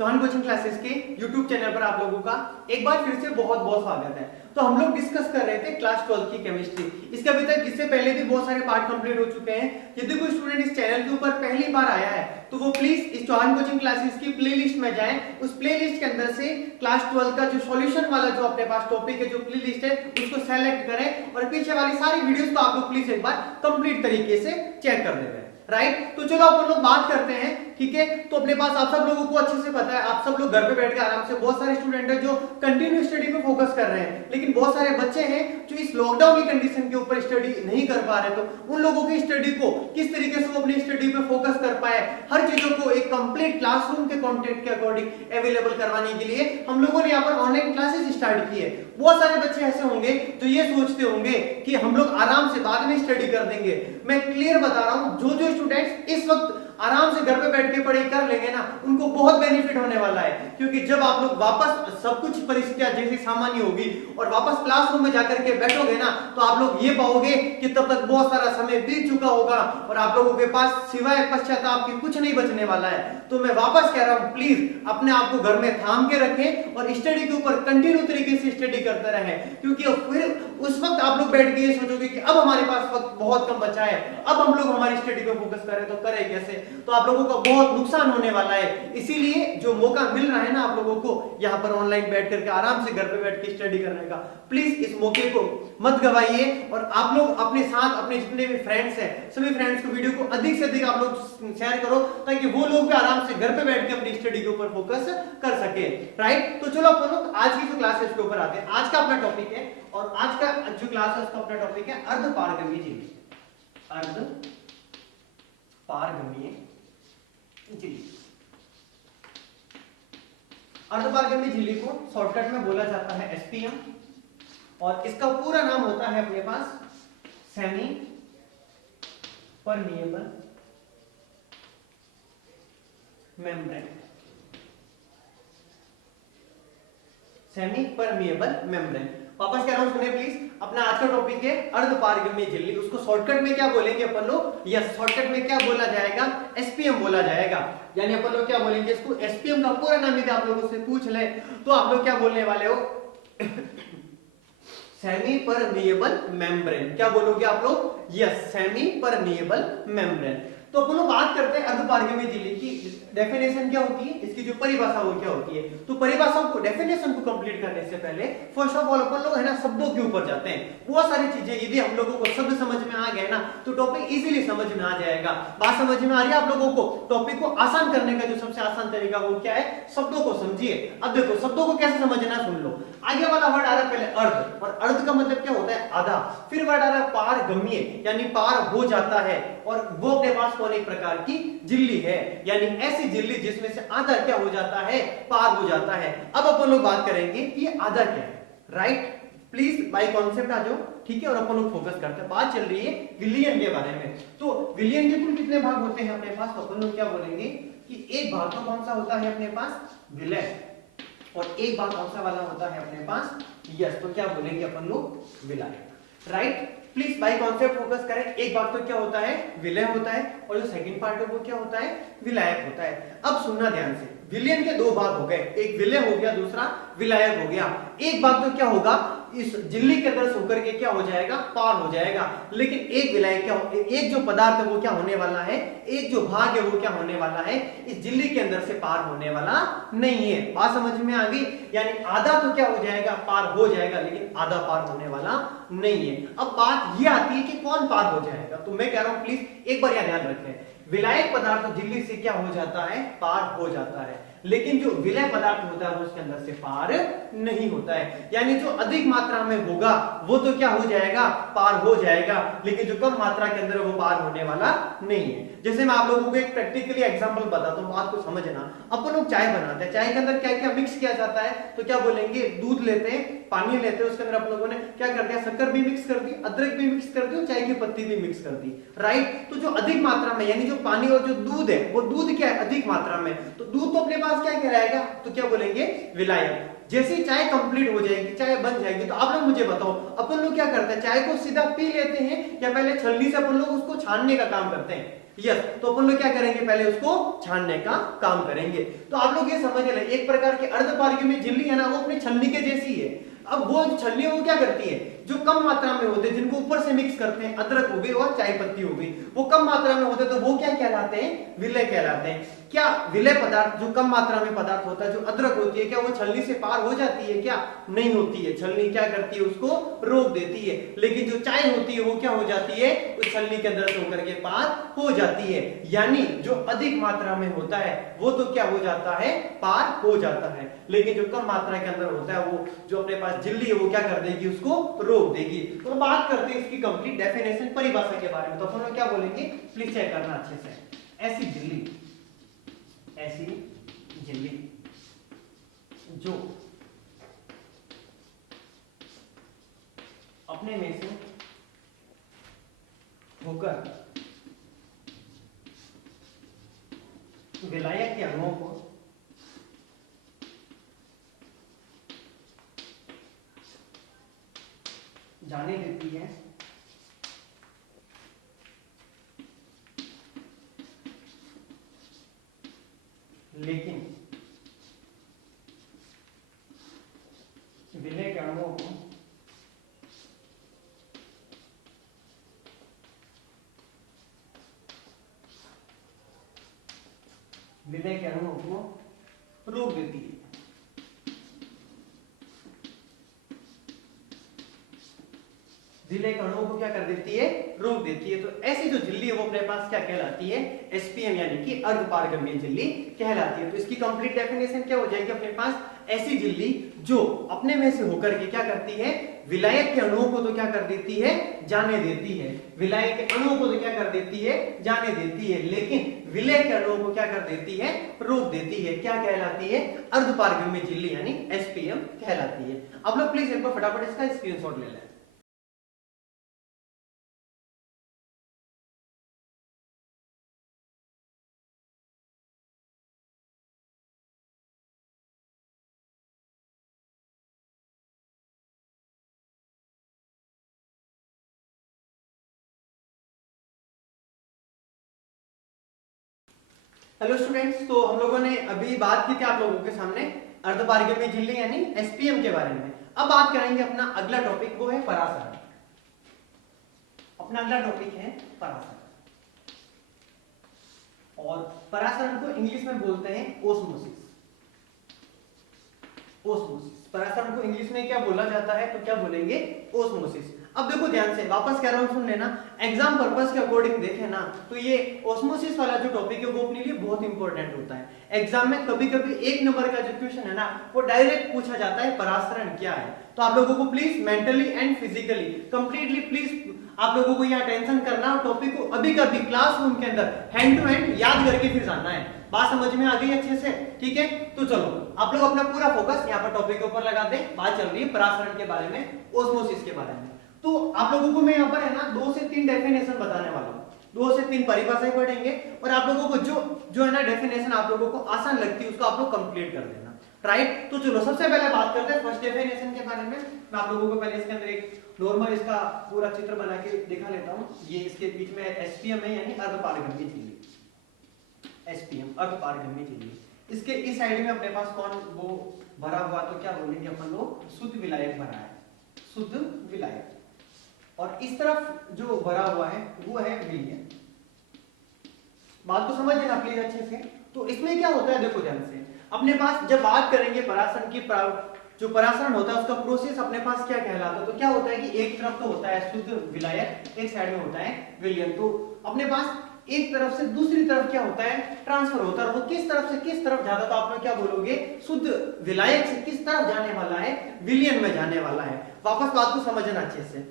Chauhan coaching classes के YouTube channel पर आप लोगों का एक बार फिर से बहुत बहुत स्वागत है। तो हम लोग डिस्कस कर रहे थे क्लास 12 की केमिस्ट्री। इसके अभी तक इससे पहले भी बहुत सारे पार्ट कंप्लीट हो चुके हैं। यदि कोई स्टूडेंट इस चैनल के ऊपर पहली बार आया है तो वो प्लीज इस चौहान कोचिंग क्लासेस की प्लेलिस्ट में जाएं। उस प्लेलिस्ट के अंदर से क्लास 12 का जो सॉल्यूशन वाला जो अपने पास टॉपिक है, जो प्लेलिस्ट है, उसको सेलेक्ट करें और पीछे वाली सारी वीडियोस को आप लोग प्लीज एक बार कंप्लीट तरीके से चेक कर दें। राइट, तो चलो अपन लोग बात करते हैं। ठीक है, तो अपने पास आप सब लोगों को अच्छे से पता है, आप सब लोग घर पे बैठ के आराम से, बहुत सारे स्टूडेंट हैं जो कंटिन्यू स्टडी पे फोकस कर रहे हैं, लेकिन बहुत सारे बच्चे हैं जो इस लॉकडाउन की कंडीशन के ऊपर स्टडी नहीं कर पा रहे। तो उन लोगों की स्टडी को किस तरीके से वो अपनी स्टडी पे फोकस कर पाए, हर चीजों को एक कंप्लीट क्लासरूम के कंटेंट के अकॉर्डिंग अवेलेबल करवाने के लिए हम लोगों ने यहाँ पर ऑनलाइन क्लासेस स्टार्ट की है। बहुत सारे बच्चे ऐसे होंगे जो ये सोचते होंगे कि हम लोग आराम से बाद में स्टडी कर देंगे। मैं क्लियर बता रहा हूं, जो स्टूडेंट्स इस वक्त आराम से घर पे बैठ के पढ़ाई कर लेंगे ना, उनको बहुत बेनिफिट होने वाला है। क्योंकि जब आप लोग वापस सब कुछ परिस्थितियां जैसी सामान्य होगी और वापस क्लासरूम में जाकर के बैठोगे ना, तो आप लोग ये पाओगे कि तब तक बहुत सारा समय बीत चुका होगा और आप लोगों के पास सिवाय पश्चाताप के कुछ नहीं बचने वाला है। तो मैं वापस कह रहा हूं, प्लीज अपने आप को घर में थाम के रखें और स्टडी के ऊपर कंटिन्यू तरीके से स्टडी करते रहें। क्योंकि फिर उस वक्त आप लोग बैठ के ये सोचोगे कि अब हमारे पास वक्त बहुत कम बचा है, अब हम लोग हमारी स्टडी पे फोकस करें तो करें कैसे, तो आप लोगों का बहुत नुकसान होने वाला है। इसीलिए जो मौका मिल रहा है ना आप लोगों को यहाँ पर ऑनलाइन बैठ करके आराम से घर पे बैठ के स्टडी करने का, प्लीज इस मौके को मत गवाइए। और आप लोग अपने साथ अपने जितने भी फ्रेंड्स हैं, सभी फ्रेंड्स को वीडियो को अधिक से अधिक आप लोग शेयर करो, ताकि वो लोग भी आराम से घर पे बैठ के अपनी स्टडी के ऊपर फोकस कर सके। राइट, तो चलो अपन लोग आज की जो क्लासेस के ऊपर आते हैं। आज का अपना टॉपिक है, और आज का जो क्लास है उसका अपना टॉपिक है अर्ध पारगम्य झिल्ली। अर्ध पारगम्य झिल्ली। अर्ध पारगम्य झिल्ली को शॉर्टकट में बोला जाता है एसपीएम, और इसका पूरा नाम होता है अपने पास semi permeable membrane. Semi permeable membrane. वापस कह रहा हूं, सुनिए प्लीज। अपना आज का टॉपिक है अर्ध पारगम्य झिल्ली। उसको शॉर्टकट में क्या बोलेंगे अपन लोग? यस, शॉर्टकट में क्या बोला जाएगा? एसपीएम बोला जाएगा। यानी अपन लोग क्या बोलेंगे इसको? एसपीएम का पूरा नाम यदि आप लोगों से पूछ ले तो आप लोग क्या बोलने वाले हो? Semi permeable membrane. क्या बोलोगे आप लोग? Yes, semi permeable membrane. तो अपन लोग बात करते हैं अर्ध पारगम्य झिल्ली की डेफिनेशन क्या होती है, इसकी जो परिभाषा वो क्या होती है। तो परिभाषा को, डेफिनेशन को कंप्लीट करने से पहले फर्स्ट ऑफ ऑल अपन लोग है ना शब्दों के ऊपर जाते हैं। बहुत सारी चीजें यदि हम लोगों को शब्द समझ में आ गए ना तो टॉपिक इजीली समझ में आ जाएगा। बात समझ में आ रही है आप लोगों को? टॉपिक को आसान करने का जो सबसे आसान तरीका वो क्या है? शब्दों को समझिए। अब देखो शब्दों को कैसे समझना, सुन लो। आगे वाला वर्ड आ रहा है पहले अर्ध, और अर्ध का मतलब क्या होता है? आधा। फिर वर्ड आ रहा है पारगम्य, यानी पार हो जाता है, और वो अपने पास कौन एक प्रकार की झिल्ली है, यानी ऐसी झिल्ली जिसमें से आधा क्या हो जाता है? पार हो जाता है। अब अपन लोग बात करेंगे कि ये आधा क्या है। राइट, प्लीज बाय कॉन्सेप्ट आ जाओ। ठीक है, और अपन लोग फोकस करते हैं। बात चल रही है विलियन के बारे में। तो विलियन के कुल कितने भाग होते हैं अपने पास? तो अपन लोग क्या बोलेंगे कि एक भाग तो कौन सा होता है अपने पास? विलय, और एक भाग कौन सा वाला होता है अपने पास? यस, तो क्या बोलेंगे अपन लोग? विलायक। Right, please by concept focus करें। एक भाग तो क्या होता है? विलय होता है, और जो सेकंड पार्ट है वो क्या होता है? विलायक होता है। अब सुनना ध्यान से, विलियन के दो भाग हो गए, एक विलय हो गया, दूसरा विलायक हो गया। एक भाग तो क्या होगा? इस झिल्ली के अंदर से होकर के क्या हो जाएगा? पार हो जाएगा। लेकिन एक विलायक क्या हो, एक जो पदार्थ है वो क्या होने वाला है? एक जो भाग है वो क्या होने वाला है? इस झिल्ली के अंदर से पार होने वाला नहीं है। बात समझ में आ गई? यानी आधा तो क्या हो जाएगा? पार हो जाएगा, लेकिन आधा पार होने वाला नहीं है। अब बात ये आती है कि कौन पार हो जाएगा। तो मैं कह रहा हूं प्लीज एक बार यह ध्यान रखें, विलायक पदार्थ झिल्ली से क्या हो जाता है? पार हो जाता है, लेकिन जो विलय पदार्थ होता है वो उसके अंदर से पार नहीं होता है। यानी जो अधिक मात्रा में होगा वो तो क्या हो जाएगा? पार हो जाएगा, लेकिन जो कम मात्रा के अंदर वो पार होने वाला नहीं है। जैसे मैं आप लोगों को एक प्रैक्टिकली एग्जांपल बताता हूं, बात को समझना। अपन लोग चाय बनाते हैं, चाय के अंदर क्या क्या मिक्स किया जाता है? तो क्या बोलेंगे? दूध लेते हैं, पानी लेते हैं, उसके अंदर अपन लोगों ने क्या कर दिया? शक्कर भी मिक्स कर दी, अदरक भी मिक्स कर दी, और चाय की पत्ती भी मिक्स कर दी। राइट, तो जो अधिक मात्रा में, यानी जो पानी और जो दूध है, वो दूध क्या है? अधिक मात्रा में, तो दूध तो अपने पास क्या कहलाएगा? तो क्या बोलेंगे? विलायक। जैसे चाय कंप्लीट हो जाएगी, चाय बन जाएगी, तो आप लोग मुझे बताओ अपन लोग क्या करते हैं? चाय को सीधा पी लेते हैं या पहले छलनी से अपन लोग उसको छानने का काम करते हैं? यस, तो अपन लोग क्या करेंगे, पहले उसको छानने का काम करेंगे। तो आप लोग ये समझ ले, एक प्रकार के अर्धपारगम्य झिल्ली है ना, वो अपनी छलनी के जैसी है। अब वो छलनी वो क्या करती है, जो कम मात्रा में होते हैं, जिनको ऊपर से मिक्स करते हैं, अदरक हो गई और चाय पत्ती हो गई, वो कम मात्रा में होते हैं, तो वो क्या कहलाते हैं, विलय कहलाते हैं। क्या विलय पदार्थ जो कम मात्रा में पदार्थ होता है, जो अदरक होती है, क्या वो छलनी से पार हो जाती है? क्या नहीं होती है। छलनी क्या करती है, उसको रोक देती है। लेकिन जो चाय होती है वो क्या हो जाती है, उस छलनी के अंदर से होकर के पार हो जाती है। यानी जो अधिक मात्रा में होता है वो तो क्या हो जाता है, पार हो जाता है। लेकिन जो कम मात्रा के अंदर होता है, वो जो अपने पास झिल्ली है वो क्या कर देगी, उसको रोक देगी। तो बात करते हैं इसकी कंप्लीट डेफिनेशन, परिभाषा के बारे में। तो अपन लोग क्या बोलेंगे, प्लीज चेक करना अच्छे से। ऐसी झिल्ली, ऐसी झिल्ली जो अपने में से होकर विलायक के अणुओं को जाने देती है, लेकिन विलय के अणुओं को विलय के अणुओं को रोक देती है। विलय के अणुओं को क्या कर देती है, रोक देती है। तो ऐसी जो झिल्ली है वो अपने पास क्या कहलाती है, एसपीएम, यानी कि अर्धपारगम्य झिल्ली कहलाती है। तो इसकी कंप्लीट डेफिनेशन क्या हो जाएगी अपने पास, ऐसी झिल्ली जो अपने में से होकर के क्या करती है, विलायक के अणुओं को तो क्या कर देती है, जाने देती है। विलायक के अणुओं को तो क्या कर देती है, जाने देती है, लेकिन विलय के अणुओं को क्या कर देती है, रोक देती है। क्या कहलाती है, अर्धपारगम्य झिल्ली यानी एसपीएम कहलाती है। अब लोग प्लीज एक बार फटाफट इसका स्क्रीनशॉट ले लें। हेलो स्टूडेंट्स, तो हम लोगों ने अभी बात की थी आप लोगों के सामने अर्धपारगम्य झिल्ली यानी एसपीएम के बारे में। अब बात करेंगे अपना अगला टॉपिक, वो है परासरण। अपना अगला टॉपिक है परासरण, और परासरण को इंग्लिश में बोलते हैं ओस्मोसिस। ओस्मोसिस, परासरण को इंग्लिश में क्या बोला जाता है, तो क्या बोलेंगे, ओस्मोसिस। अब देखो ध्यान से, वापस कह रहा हूं, सुन लेना। एग्जाम पर्पस के अकॉर्डिंग देखें ना, तो ये ओस्मोसिस वाला जो टॉपिक है वो अपने लिए बहुत इंपॉर्टेंट होता है। एग्जाम में कभी कभी 1 नंबर का जो क्वेश्चन है ना, वो डायरेक्ट पूछा जाता है परासरण क्या है। तो आप लोगों को please mentally and physically completely please आप लोगों को यहाँ टेंशन करना, और टॉपिक को अभी कभी क्लासरूम के अंदर हैंड टू हैंड याद करके फिर जाना है। बात समझ में आ गई अच्छे से, ठीक है? तो चलो आप लोग अपना पूरा फोकस यहाँ पर टॉपिक के ऊपर लगा दें। बात चल रही है परासरण के बारे में, ओस्मोसिस के बारे में। तो आप लोगों को मैं यहाँ पर है ना 2 से 3 डेफिनेशन बताने वाला हूँ, 2 से 3 परिभाषाएं पढ़ेंगे, और आप लोगों को जो है ना डेफिनेशन आप लोगों को आसान लगती है उसको आप लोग कंप्लीट कर देना, राइट? तो चलो सबसे पहले बात करते हैं फर्स्ट डेफिनेशन के बारे में। मैं आप लोगों को पहले इसके अंदर एक नॉर्मल इसका पूरा चित्र बना के दिखा लेता हूँ। ये इसके बीच में एसपीएम है, यानी अर्धपारगम्य झिल्ली, एसपीएम अर्धपारगम्य झिल्ली। इसके इस साइड में अपने पास कौन वो भरा हुआ, तो क्या बोलेंगे अपन लोग, शुद्ध विलायक भरा है, शुद्ध विलायक। और इस तरफ जो भरा हुआ है वो है विलयन। बात को समझ लेना प्लीज अच्छे से। तो इसमें क्या होता है, देखो ध्यान से, अपने पास जब बात करेंगे परासरण की, जो परासरण होता है उसका प्रोसेस अपने पास क्या कहलाता है, तो क्या होता है कि एक तरफ तो होता है शुद्ध विलायक, एक साइड में होता है विलयन। तो अपने पास एक तरफ से दूसरी तरफ क्या होता है, ट्रांसफर होता है। वो किस तरफ से किस तरफ जाता, तो आप लोग क्या बोलोगे, शुद्ध विलायक से किस तरफ जाने वाला है, विलयन में जाने वाला है। वापस बात को समझना अच्छे से,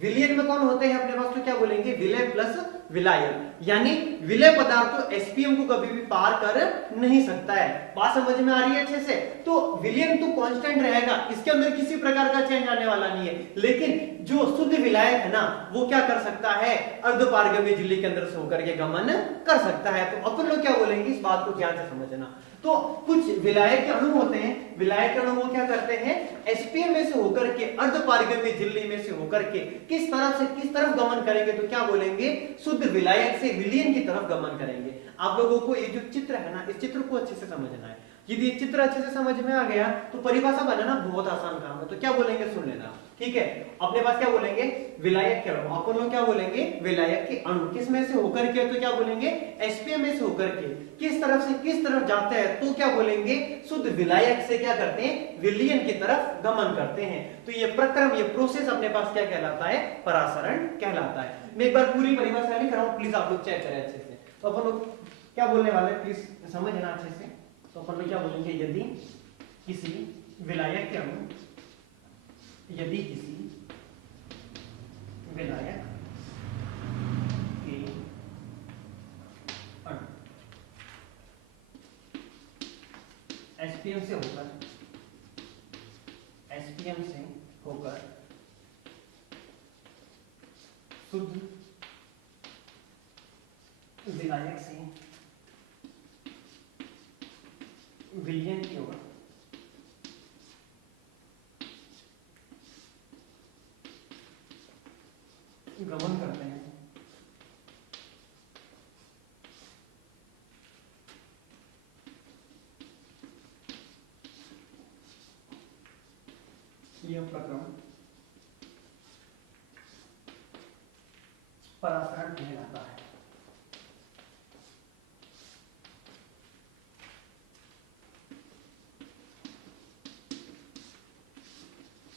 विलयन में कौन होते हैं अपने पास, तो क्या बोलेंगे, विलय प्लस विलायक, यानी विलय पदार्थ तो एसपीएम को कभी भी पार कर नहीं सकता है। बात समझ में आ रही है अच्छे से? तो विलयन तो कांस्टेंट रहेगा, इसके अंदर किसी प्रकार का चेंज आने वाला नहीं है, लेकिन जो शुद्ध विलायक है ना, वो क्या कर सकता है, अर्धपारगम्य झिल्ली के अंदर से होकर के गमन कर सकता है। तो अपन लोग क्या बोलेंगे, इस बात को ध्यान से समझना। तो कुछ विलायक के अणु होते हैं, विलायक के अणु वो क्या करते हैं, एसपीएम में से होकर के अर्धपारगम्य झिल्ली में से होकर के किस तरफ गमन करेंगे, तो क्या बोलेंगे, शुद्ध विलायक से विलयन की तरफ गमन करेंगे। आप लोगों को ये जो चित्र है ना, इस चित्र को अच्छे से समझना है। यदि ये चित्र अच्छे से समझ में आ गया तो परिभाषा बनाना बहुत आसान काम है। तो क्या बोलेंगे सुन लेना, ठीक है। अपने पास क्या बोलेंगे, विलायक के अणु, अपन लोग क्या बोलेंगे, विलायक के अणु किस में से होकर के, तो क्या बोलेंगे, एसपीएम में से होकर के किस तरफ से किस तरफ जाते हैं, तो क्या बोलेंगे, शुद्ध विलायक से क्या करते हैं, विलयन की तरफ गमन करते हैं। तो ये प्रक्रम, ये प्रोसेस अपने पास क्या कहलाता है, परासरण कहलाता है। मैं एक बार पूरी परिभाषा लिख रहा हूं, प्लीज आप लोग चेक करें अच्छे से। तो अपन लोग क्या बोलने वाले हैं, प्लीज समझना अच्छे से। तो अपन लोग क्या बोलेंगे, यदि किसी विलायक के अणु, यदि किसी विलायक के अणु एसपीएम से होकर शुद्ध विलायक से विलयन की ओर गमन करते हैं, यह प्रक्रम परासरण कहलाता है।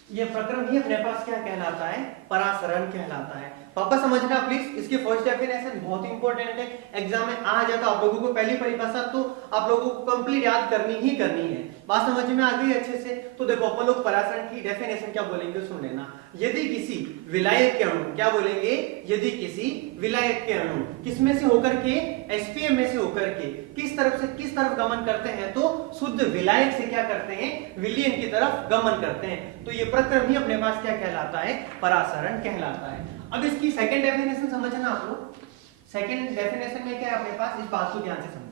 यह प्रक्रम ही अपने पास क्या कहलाता है, परासरण कहलाता है। पापा समझना प्लीज, इसकी फर्स्ट डेफिनेशन बहुत इंपॉर्टेंट है, एग्जाम में आ जाता। आप लोगों को पहली परिभाषा तो आप लोगों को कंप्लीट याद करनी ही करनी है। बात समझ में आ गई अच्छे से। तो देखो अपन लोग परासरण की डेफिनेशन क्या बोलेंगे सुन लेना। यदि किसी विलायक के अणु, क्या बोलेंगे, यदि किसी विलायक के अणु किसमें से होकर के, एसपीएम में से होकर के किस तरफ गमन करते हैं, तो शुद्ध विलायक से क्या करते हैं, विलयन की तरफ गमन करते हैं। तो ये प्रक्रम ही अपने पास क्या कहलाता है, परासरण कहलाता है। अब इसकी सेकंड डेफिनेशन समझना आप लोग। सेकंड डेफिनेशन में क्या है अपने पास, इस बात को ध्यान से समझे।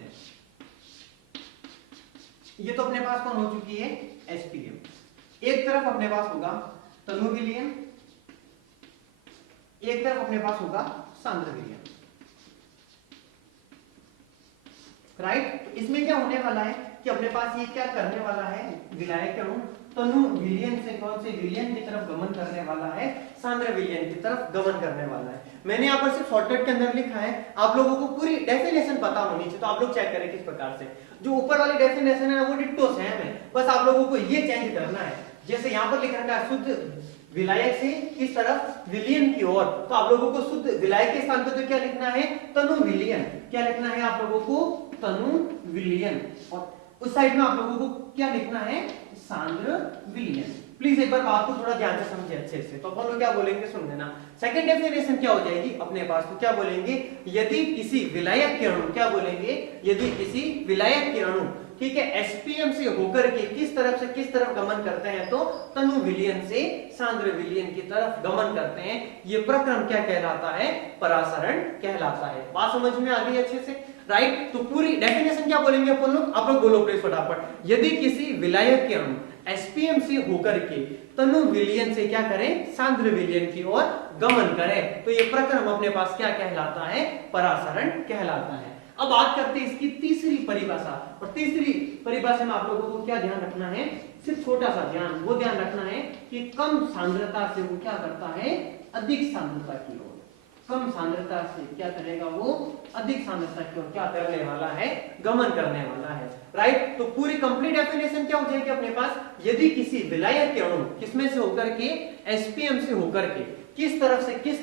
ये तो अपने पास कौन हो चुकी है, एसपीएम। एक तरफ अपने पास होगा तनु विलयन, एक तरफ अपने पास होगा सांद्र विलयन, राइट। तो इसमें क्या होने वाला है कि अपने पास ये क्या करने वाला है, विलायक के अणु तनु विलयन से कौन से विलयन की तरफ गमन करने वाला है, सांद्र विलयन की तरफ गमन करने वाला है। मैंने यहाँ पर सिर्फ शॉर्टकट के अंदर लिखा है, आप लोगों को पूरी डेफिनेशन पता होनी चाहिए। तो आप लोग चेक करें किस प्रकार से, जो ऊपर वाली डेफिनेशन है वो डिट्टो सेम है, बस आप लोगों को ये चेंज करना है। जैसे यहाँ पर लिख रखा है शुद्ध विलायक से किस तरफ, विलयन की ओर, तो आप लोगों को शुद्ध विलायक के स्थान पर तो क्या लिखना है, तनु विलयन। क्या लिखना है आप लोगों को, तनु विलयन। और उस साइड में आप लोगों को क्या लिखना है, सांद्र विलयन। प्लीज एक बार बात को थोड़ा ध्यान से समझिए अच्छे से। तो अपन लोग क्या बोलेंगे सुन लेना। सेकंड डेफिनेशन क्या हो जाएगी अपने पास, तो क्या बोलेंगे, यदि किसी विलायक के अणु, क्या बोलेंगे, यदि किसी विलायक के अणु, ठीक है, एसपीएम से होकर के किस तरफ गमन करते हैं, तो तनु विलयन से सांद्र विलयन की तरफ गमन करते हैं। ये प्रक्रम क्या कहलाता है, परासरण कहलाता है। बात समझ में आ गई अच्छे से, राइट। तो पूरी डेफिनेशन क्या बोलेंगे अपन लोग, आप लोग बोलो प्लीज फटाफट। यदि किसी विलायक के अणु एसपीएम से होकर के तनु विलयन से क्या करें, सांद्र विलयन की ओर गमन करें, तो ये प्रक्रम अपने पास क्या कहलाता है, परासरण कहलाता है। अब बात करते हैं इसकी तीसरी परिभाषा। और तीसरी परिभाषा में आप लोगों को क्या ध्यान रखना है, सिर्फ छोटा सा ध्यान, वो ध्यान रखना है कि कम सांद्रता से वो क्या करता है, अधिक सांद्रता की ओर, कम सांद्रता से क्या करेगा, वो अधिक सांद्रता की ओर क्या करने वाला है, गमन करने वाला है, राइट। तो पूरी कंप्लीट डेफिनेशन क्या हो जाएगी अपने पास, यदि किसी विलायक के अणु किसमें से होकर के, एसपीएम से होकर के किस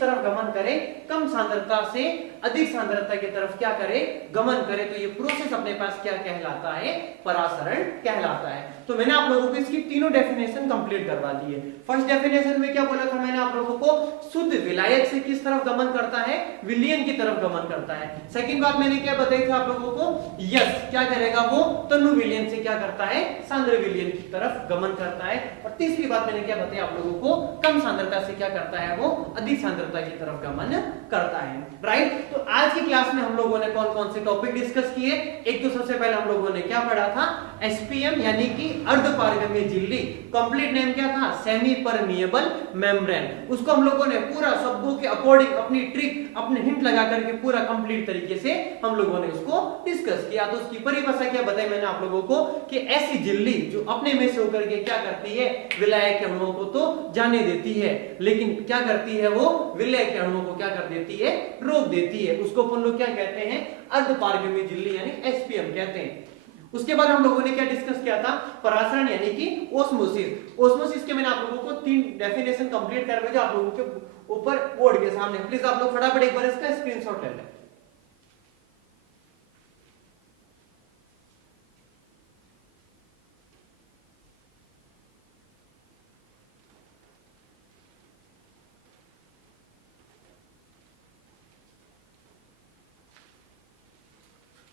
तरफ गमन करे, कम सांद्रता से अधिक सांद्रता की तरफ क्या करे, गमन करे, तो ये प्रोसेस अपने पास क्या कहलाता है, परासरण कहलाता है। तो मैंने आप लोगों को इसकी तीनों डेफिनेशन कंप्लीट करवा दी है। फर्स्ट डेफिनेशन में क्या बोला था मैंने आप लोगों को, शुद्ध विलायक से किस तरफ गमन करता है, विलयन की तरफ गमन करता है। सेकंड बात मैंने क्या बताई थी आप लोगों को, यस क्या करेगा वो, तनु विलयन से क्या करता है, सांद्र विलयन की तरफ गमन करता है। और तीसरी बात मैंने क्या बताई आप लोगों को, कम सांद्रता से क्या करता है, वो अधिक सांद्रता की तरफ गमन करता है, राइट। तो आज की क्लास में हम लोगों ने कौन कौन से टॉपिक डिस्कस किए। एक तो सबसे पहले हम लोगों ने क्या पढ़ा था, एसपीएम यानी कि अर्धपारगम्य झिल्ली, कंप्लीट नेम क्या था, सेमी परमिएबल मेम्ब्रेन। उसको हम लोगों ने पूरा शब्दों के अकॉर्डिंग अपनी ट्रिक अपने हिंट लगा करके पूरा कंप्लीट तरीके से हम लोगों ने उसको डिस्कस किया। तो उसकी परिभाषा क्या बताई मैंने आप लोगों को कि ऐसी झिल्ली जो अपने में से होकर के क्या करती है, विलायक के अणुओं को तो जाने देती है, लेकिन क्या करती है, वो विलायक के अणुओं को क्या कर देती है, रोक देती है। उसको अपन लोग क्या कहते हैं, अर्धपारगम्य झिल्ली यानी एसपीएम कहते हैं। उसके बाद हम लोगों ने क्या डिस्कस किया था, परासरण यानी कि ओस्मोसिस। ओस्मोसिस के मैंने आप लोगों को 3 डेफिनेशन कंप्लीट कर भेजा आप लोगों के ऊपर बोर्ड के सामने। प्लीज आप लोग फटाफट एक बार इसका स्क्रीनशॉट ले लें।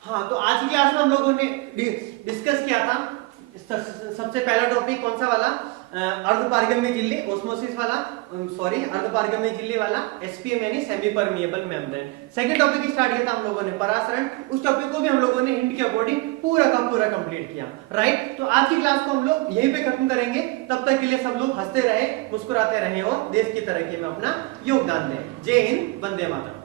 हाँ, तो आज की क्लास में हम लोगों ने डिस्कस किया था सबसे पहला टॉपिक कौन सा वाला, अर्धपारगम्य झिल्ली, ओस्मोसिस वाला, सॉरी अर्धपारगम्य झिल्ली वाला, एसपीएम यानी semi permeable membrane. Second topic start किया था हम लोगों ने परासरण। उस टॉपिक को भी हम लोगों ने हिंट के अकॉर्डिंग पूरा का पूरा कंप्लीट किया, राइट। तो आज की क्लास को हम लोग यहीं पे खत्म करेंगे। तब तक के लिए सब लोग हंसते रहे, मुस्कुराते रहे और देश की तरक्की में अपना योगदान दें। जय हिंद, वंदे मातरम।